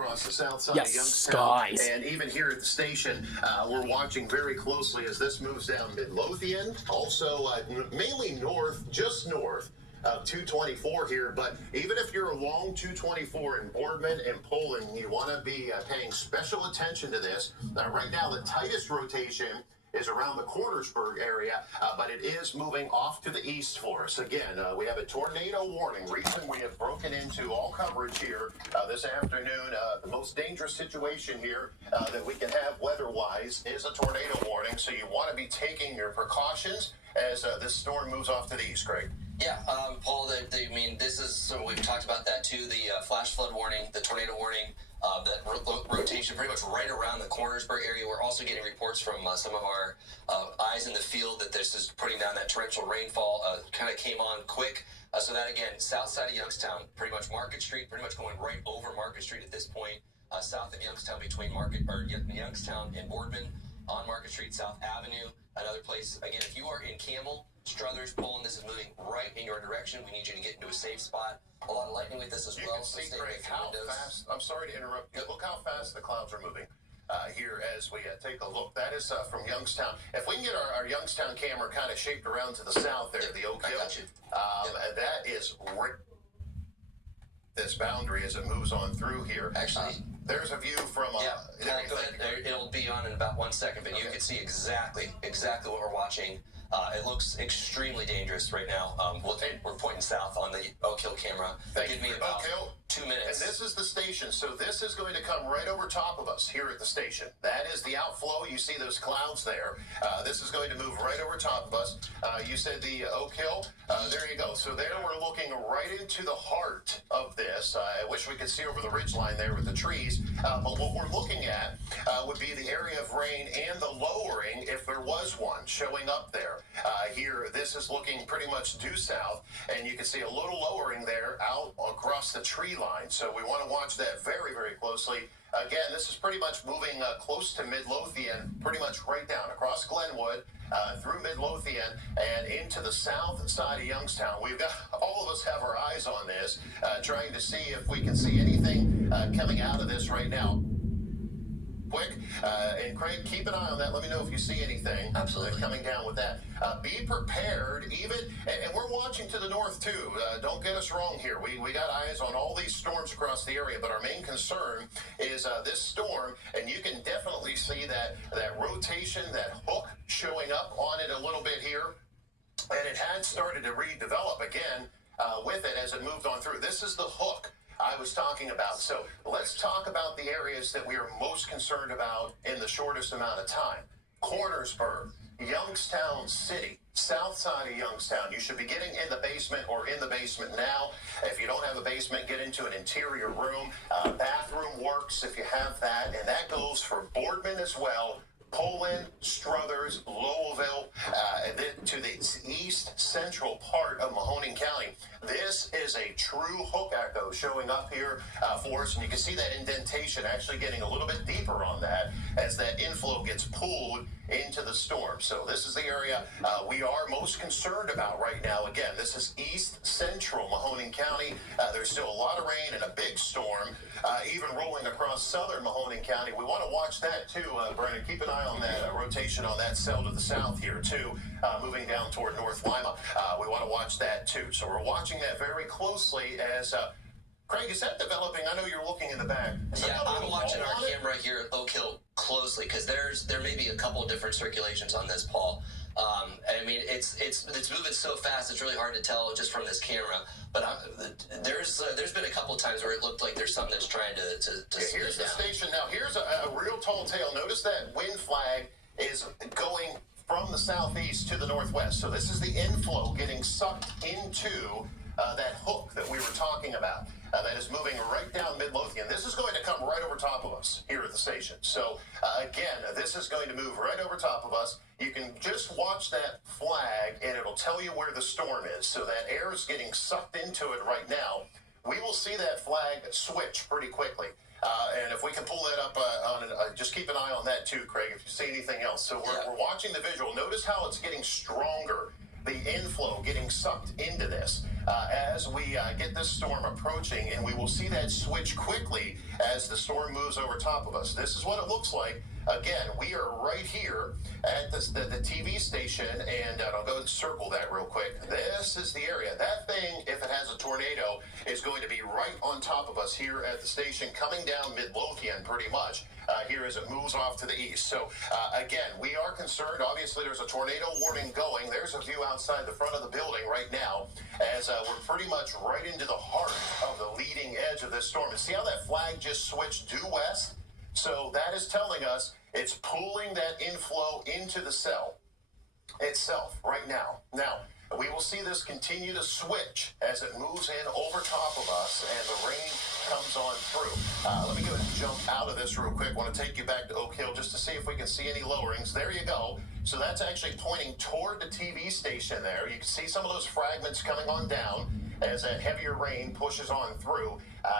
across the south side Yes, of Youngstown. guys. And even here at the station, we're watching very closely as this moves down Midlothian, also mainly north, just north of 224 here. But even if you're along 224 in Boardman and Poland, you want to be paying special attention to this. Right now, the tightest rotation is around the Cornersburg area, but it is moving off to the east for us. Again, we have a tornado warning. Reason we have broken into all coverage here this afternoon. The most dangerous situation here that we can have weather-wise is a tornado warning, so you want to be taking your precautions as this storm moves off to the east, Craig. Yeah, Paul, I mean, this is, so we've talked about that too, the flash flood warning, the tornado warning, that rotation pretty much right around the Cornersburg area. We're also getting reports from some of our eyes in the field that this is putting down that torrential rainfall, kind of came on quick. So that, again, south side of Youngstown, pretty much Market Street, pretty much going right over Market Street at this point, south of Youngstown between Youngstown and Boardman, on Market Street, South Avenue, another place. Again, if you are in Campbell, Struthers, Poland, this is moving right in your direction. We need you to get into a safe spot. A lot of lightning with this as well. You can see, Craig, how fast, I'm sorry to interrupt you, look how fast the clouds are moving here as we take a look. That is from Youngstown. If we can get our Youngstown camera kind of shaped around to the south there, the Oak Hill, that is this boundary as it moves on through here. Actually, there's a view from... Paul, go ahead. It'll be on in about 1 second, but you can see exactly what we're watching. It looks extremely dangerous right now. We're pointing south on the Oak Hill camera. Give me about 2 minutes. And this is the station, so this is going to come right over top of us here at the station. That is the outflow. You see those clouds there. This is going to move right over top of us. You said the Oak Hill. There you go. So there we're looking right into the heart of this. I wish we could see over the ridge line there with the trees. But what we're looking at would be the area of rain and the lowering, if there was one, showing up there. Here, this is looking pretty much due south, and you can see a little lowering there out across the tree line. So we want to watch that very, very closely. Again, this is pretty much moving close to Midlothian, pretty much right down across Glenwood, through Midlothian, and into the south side of Youngstown. We've got, all of us have our eyes on this, trying to see if we can see anything coming out of this right now. Quick, and Craig, keep an eye on that. Let me know if you see anything coming down with that. Be prepared, even, and we're watching to the north too. Don't get us wrong here. We got eyes on all these storms across the area, but our main concern is this storm, and you can definitely see that rotation, that hook showing up on it a little bit here, and it had started to redevelop again with it as it moved on through. This is the hook I was talking about. So let's talk about the areas that we are most concerned about in the shortest amount of time. Cornersburg, Youngstown City, south side of Youngstown. You should be getting in the basement or in the basement now. If you don't have a basement, get into an interior room. Bathroom works if you have that, and that goes for Boardman as well. Poland, Struthers, Lowellville, to the east central part of Mahoning County. This is a true hook echo showing up here for us, and you can see that indentation actually getting a little bit deeper on that as that inflow gets pulled into the storm. So this is the area we are most concerned about right now. Again, this is east central Mahoning County. There's still a lot of rain and a big storm even rolling across southern Mahoning County. We want to watch that too, Brennan. Keep an eye on that rotation on that cell to the south here too, moving down toward North Lima. We want to watch that too. So we're watching that very closely as Craig, is that developing? I know you're looking in the back. Yeah, I'm watching our camera here at Oak Hill closely because there may be a couple of different circulations on this, Paul. I mean, it's moving so fast, it's really hard to tell just from this camera. But there's been a couple of times where it looked like there's something that's trying to here's the station. Now, here's a real tall tale. Notice that wind flag is going from the southeast to the northwest. So this is the inflow getting sucked into that hook that we were talking about. That is moving right down Midlothian. This is going to come right over top of us here at the station. So, again, this is going to move right over top of us. You can just watch that flag, and it'll tell you where the storm is. So that air is getting sucked into it right now. We will see that flag switch pretty quickly. And if we can pull that up just keep an eye on that too, Craig, if you see anything else. So we're watching the visual. Notice how it's getting stronger the inflow getting sucked into this as we get this storm approaching, and we will see that switch quickly as the storm moves over top of us. This is what it looks like. Again, we are right here at the TV station, and I'll go and circle that real quick. This is the area. That thing, if it has a tornado, is going to be right on top of us here at the station, coming down Midlothian pretty much. Here as it moves off to the east. So again, we are concerned. Obviously, there's a tornado warning going. There's a view outside the front of the building right now as we're pretty much right into the heart of the leading edge of this storm. And see how that flag just switched due west? So that is telling us it's pulling that inflow into the cell itself right now. Now, we will see this continue to switch as it moves in over top of us and the rain comes on through. Let me go ahead and jump out of this real quick. I want to take you back to Oak Hill just to see if we can see any lowerings. There you go. So that's actually pointing toward the TV station there. You can see some of those fragments coming on down as that heavier rain pushes on through.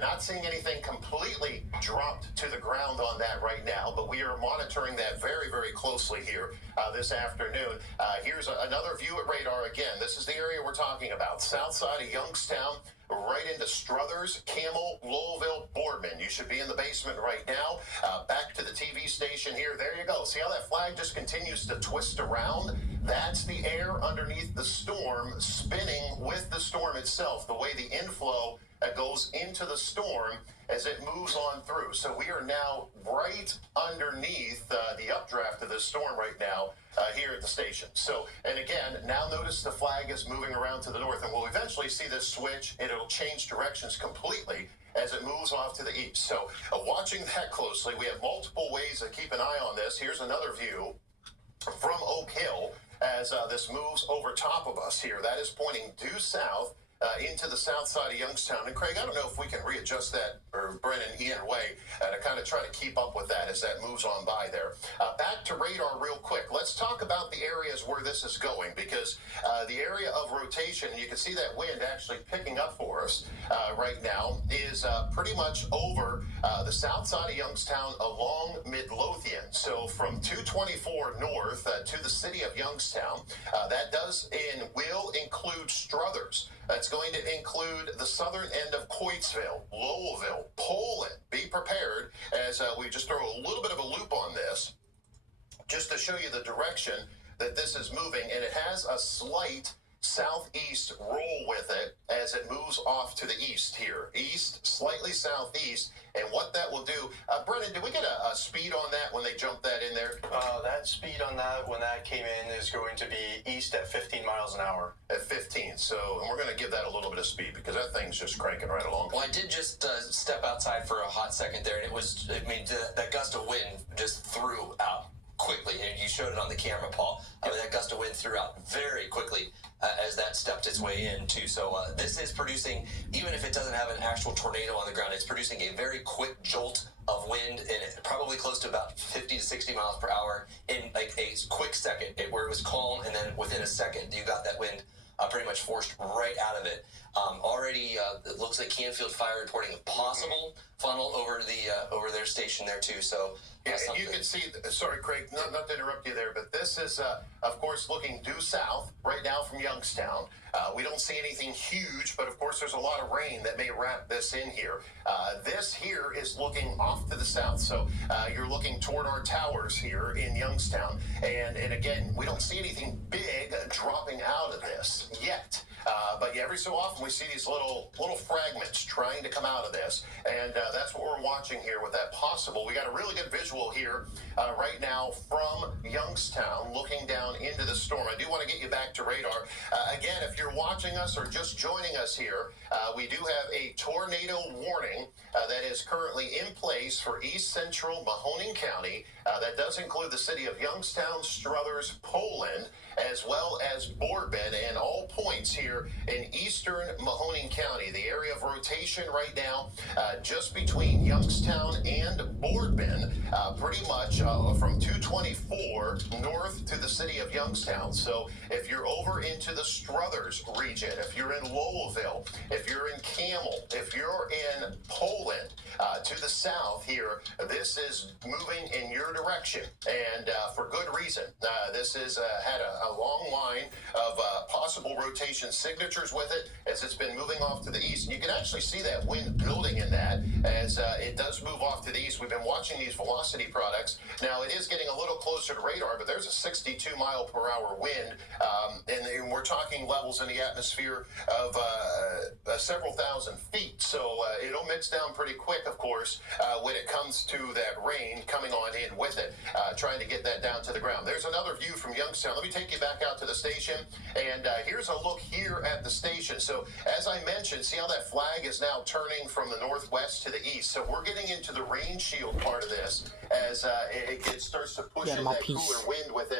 Not seeing anything completely dropped to the ground on that right now, but we are monitoring that very, very closely here this afternoon. Here's another view at radar again. This is the area we're talking about. South side of Youngstown, right into Struthers, Camel, Lowellville, Boardman. You should be in the basement right now. Back to the TV station here. There you go. See how that flag just continues to twist around? That's the air underneath the storm spinning with the storm itself, the way the inflow goes into the storm as it moves on through. So we are now right underneath the updraft of this storm right now here at the station. So, and again, now notice the flag is moving around to the north, and we'll eventually see this switch, and it'll change directions completely as it moves off to the east. So watching that closely, we have multiple ways to keep an eye on this. Here's another view from Oak Hill as this moves over top of us here. That is pointing due south into the south side of Youngstown. And Craig, I don't know if we can readjust that, or Brennan, either way, to kind of try to keep up with that as that moves on by there. Back to radar real quick. Let's talk about the areas where this is going, because the area of rotation, you can see that wind actually picking up for us right now, is pretty much over the south side of Youngstown along Midlothian. So from 224 north to the city of Youngstown, that does and will include Struthers. That's going to include the southern end of Coatesville, Lowellville, Poland. Be prepared as we just throw a little bit of a loop on this just to show you the direction that this is moving. And it has a slight southeast roll with it as it moves off to the east here. East, slightly southeast. And what that will do, Brennan, did we get a speed on that when they jumped that in there? That speed on that, when that came in, is going to be east at 15 miles an hour. At 15. So, and we're going to give that a little bit of speed because that thing's just cranking right along. Well, I did just step outside for a hot second there, and it was, I mean, that gust of wind just threw out quickly, and you showed it on the camera, Paul. That gust of wind threw out very quickly as that stepped its way in, too. So this is producing, even if it doesn't have an actual tornado on the ground, it's producing a very quick jolt of wind, and probably close to about 50 to 60 miles per hour in like a quick second, where it was calm, and then within a second, you got that wind pretty much forced right out of it. Already, it looks like Canfield Fire reporting a possible funnel over their station there too. So yeah, and you can see. Sorry, Craig, not to interrupt you there, but this is, of course, looking due south right now from Youngstown. We don't see anything huge, but of course, there's a lot of rain that may wrap this in here. This here is looking off to the south, so you're looking toward our towers here in Youngstown, and again, we don't see anything big dropping out of this yet. But every so often we see these little fragments trying to come out of this, and that's what we're watching here with that possible. We got a really good visual here right now from Youngstown looking down into the storm. I do want to get you back to radar. Again, if you're watching us or just joining us here, we do have a tornado warning that is currently in place for east central Mahoning County. That does include the city of Youngstown, Struthers, Poland, as well as Boardman, and all points here in eastern Mahoning County. The area of rotation right now, just between Youngstown and Boardman, pretty much from 224 north to the city of Youngstown. So if you're over into the Struthers region, if you're in Lowellville, if you're in Camel, if you're in Poland, to the south here, this is moving in your direction, and for good reason. This has had a long line of possible rotation signatures with it as it's been moving off to the east. And you can actually see that wind building in that as it does move off to the east. We've been watching these velocity products. Now, it is getting a little closer to radar, but there's a 62 mile per hour wind, and we're talking levels in the atmosphere of several thousand feet. So it'll mix down pretty quick, of course, when it comes to that rain coming on in with it, trying to get that down to the ground. There's another view from Youngstown. Let me take you back out to the station, and here's a look here at the station. So as I mentioned, see how that flag is now turning from the northwest to the east. So we're getting into the rain shield part of this as it starts to push in that cooler wind with it.